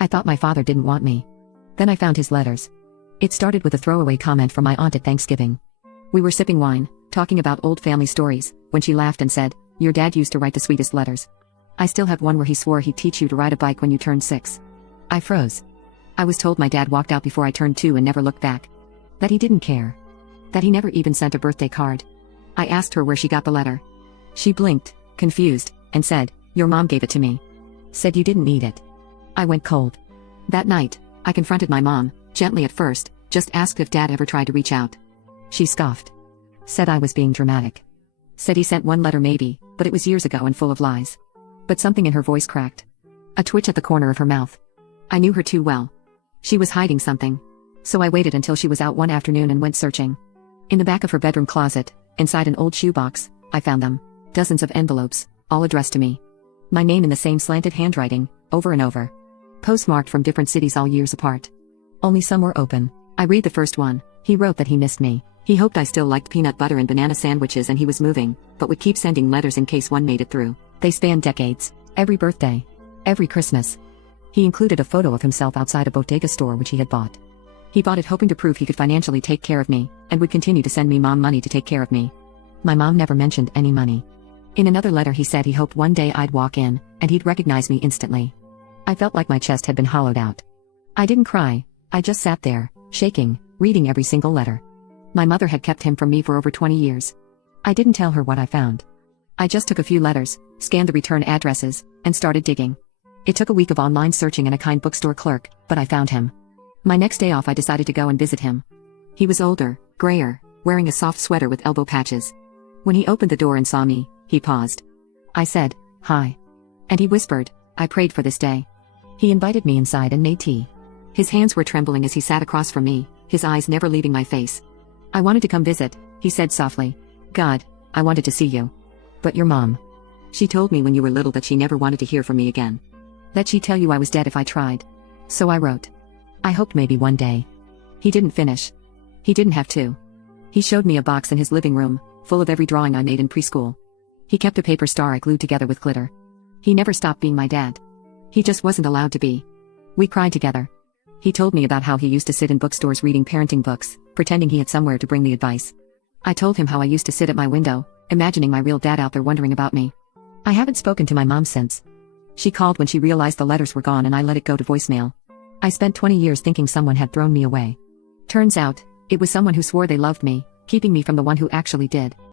I thought my father didn't want me. Then I found his letters. It started with a throwaway comment from my aunt at Thanksgiving. We were sipping wine, talking about old family stories, when she laughed and said, "Your dad used to write the sweetest letters. I still have one where he swore he'd teach you to ride a bike when you turned 6. I froze. I was told my dad walked out before I turned 2 and never looked back. That he didn't care. That he never even sent a birthday card. I asked her where she got the letter. She blinked, confused, and said, "Your mom gave it to me. Said you didn't need it." I went cold. That night, I confronted my mom, gently at first, just asked if dad ever tried to reach out. She scoffed. Said I was being dramatic. Said he sent one letter maybe, but it was years ago and full of lies. But something in her voice cracked. A twitch at the corner of her mouth. I knew her too well. She was hiding something. So I waited until she was out one afternoon and went searching. In the back of her bedroom closet, inside an old shoebox, I found them. Dozens of envelopes, all addressed to me. My name in the same slanted handwriting, over and over. Postmarked from different cities all years apart. Only some were open. I read the first one. He wrote that he missed me. He hoped I still liked peanut butter and banana sandwiches and he was moving, but would keep sending letters in case one made it through. They spanned decades. Every birthday. Every Christmas. He included a photo of himself outside a bodega store which he had bought. He bought it hoping to prove he could financially take care of me, and would continue to send me mom money to take care of me. My mom never mentioned any money. In another letter he said he hoped one day I'd walk in, and he'd recognize me instantly. I felt like my chest had been hollowed out. I didn't cry, I just sat there, shaking, reading every single letter. My mother had kept him from me for over 20 years. I didn't tell her what I found. I just took a few letters, scanned the return addresses, and started digging. It took a week of online searching and a kind bookstore clerk, but I found him. My next day off I decided to go and visit him. He was older, grayer, wearing a soft sweater with elbow patches. When he opened the door and saw me, he paused. I said, "Hi." And he whispered, "I prayed for this day." He invited me inside and made tea. His hands were trembling as he sat across from me, his eyes never leaving my face. "I wanted to come visit," he said softly. "God, I wanted to see you. But your mom. She told me when you were little that she never wanted to hear from me again. That she'd tell you I was dead if I tried. So I wrote. I hoped maybe one day." He didn't finish. He didn't have to. He showed me a box in his living room, full of every drawing I made in preschool. He kept a paper star I glued together with glitter. He never stopped being my dad. He just wasn't allowed to be. We cried together. He told me about how he used to sit in bookstores reading parenting books, pretending he had somewhere to bring the advice. I told him how I used to sit at my window, imagining my real dad out there wondering about me. I haven't spoken to my mom since. She called when she realized the letters were gone and I let it go to voicemail. I spent 20 years thinking someone had thrown me away. Turns out, it was someone who swore they loved me, keeping me from the one who actually did.